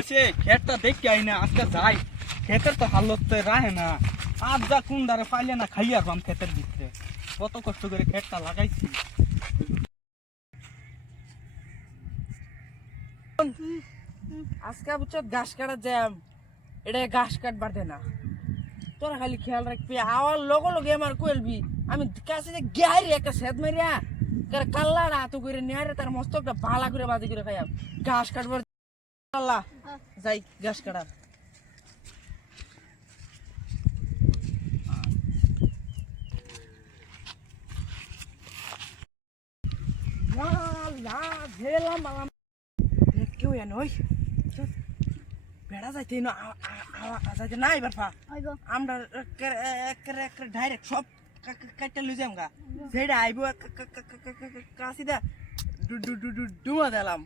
হয়েছে খেতটা দেখতে আই না আজকে যাই খেতের তো হালত রাহে না আজ যা কোন দারে পাইলে না খাইয়া বাম খেতের ভিতরে কত কষ্ট করে খেতটা লাগাইছি আজকে বুঝছো ঘাস কাটার জ্যাম এটা ঘাস কাটবার দে না তোরা খালি খেয়াল রাখবি আওয়ার লগে লগে আমার কইলবি আমি কাছে যে গাইরি একটা সেদ মারিয়া কাল্লাড়া হাত করে নিয়ে তার মস্তকটা ভালা করে বাজি করে খাইয়াম ঘাস কাটবার আল্লাহ যাই ঘাস কাটার কেউ এন ওই বেড়া যাইতে যাইতে না এবার পা আমরা ডাইরেক্ট সব কাটতে লুই যাম গা যেটা আইব কাশি দা ডুমা দিলাম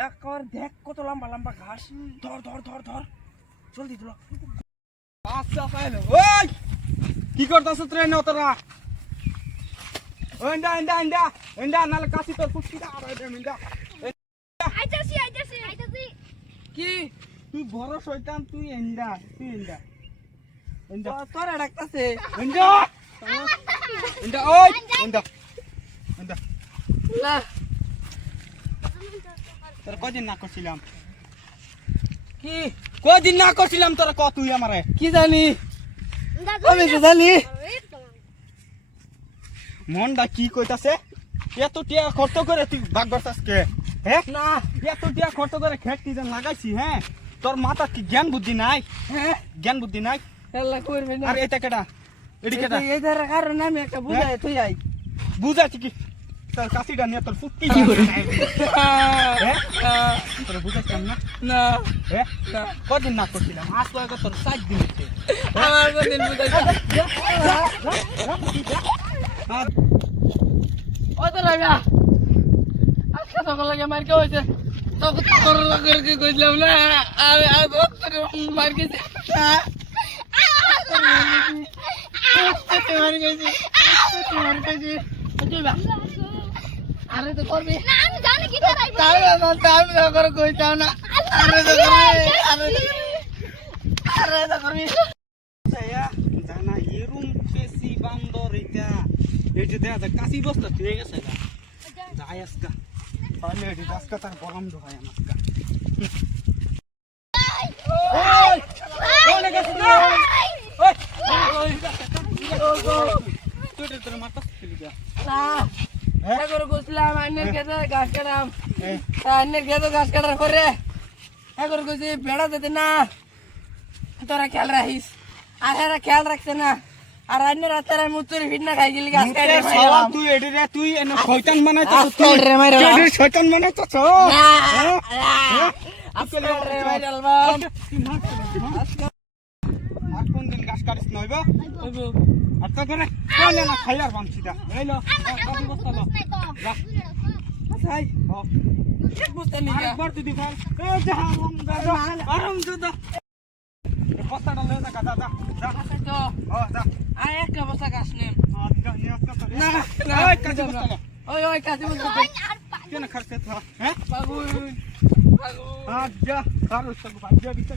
একবার দেখ কত লম্বা লম্বা ঘাস ধর ধর ধর ধর জলদি ধর আচ্ছা পাইলো ওই কি করতাছ ট্রেনে তোরা ওইন্দা ইন্দা ইন্দা ইন্দা নালে কাশি তোর ফুটকিটা আর ইন্দা আইতাছি কি তুই বড় শয়তান তুই ইন্দা ইন্দা তোরা ডাকতাছে ইন্দা ইন্দা ওই ইন্দা ইন্দা লা তোর কদিন না করছিলাম কি কদিন না করছিলাম তোর ক তুই আমারে কি জানি আমি তো জানি মনটা কি কইতাছে এত টিয়া খরচ করে তুই ভাগ করতাস কে হ্যাঁ না এত টিয়া খরচ করে খেত যেন লাগাইছি হ্যাঁ তোর মাথা কি জ্ঞান বুদ্ধি নাই হ্যাঁ জ্ঞান বুদ্ধি নাই আল্লাহ করবে না আর এটা কেটা এডি কেটা এই ধরে কারণ আমি একটা বুঝাই তুই আই বুঝাচ্ছি কি তোর কাশিটা নিয়ে তোর ফুটকি কি করে হ্যাঁ তোর বুঝাচ্ছিলাম না না হ্যাঁ কদিন না করছিলাম আজ কয়েক তোর 7 দিন হচ্ছে আমার কোনদিন বুঝাই ও তো রাগা আজকে সকাল লাগে মার কে হইছে তখন তোর করে কি কইলাম না আমি মার গেছি আরে তো করবি না আমি জানি কি করাইব আমি তো করে কইতাম না আরে তো করবি আরে তো করবি জানা এরুম পেশি বান্দর এটা এই যে দেখা যায় কাশি বস্তা হয়ে গেছে গা যাই আজকা পারলে এটি আজকা তার গরম ঢোকায় আজকা ওই ওই গেছে ওই তোর মাথা ফেলি যা না এটা করে কইছিলাম আন্নের খেতে ঘাস কাটাম আন্নের খেতে ঘাস কাটার করে এটা করে কইছি বেড়া যেতে না তোরা খেয়াল রাখিস আর এরা খেয়াল রাখছে না আর আন্নের রাস্তার মুতুরি ফিট না খাই গেলি ঘাস কাটে তুই এটি রে তুই এনে শয়তান বানাইছ আস্তাল রে মাইরা তুই শয়তান বানাইছ আস্তাল রে মাইরা আলবাম আর কোন দিন গাছ কাটিস নইব আচ্ছা করে কোনে না খাইলার বামছিটা এইলো কাটি বস্তা লো যা আই ও এক বস্তা নিয়ে আরেকবার দিদি ভাই এ যা আরাম দাদা বস্তাটা লয়ে যা যা যা তো ও যা আর একটা বস্তা ঘাস নেন আচ্ছা নিয়ে আসতে তো না না ওই কাটি বস্তা লো ওই ওই কাছে বস্তা কেন খরচে তো হ্যাঁ পাগুল পাগুল আচ্ছা কারো সব বাজ্যা দিতে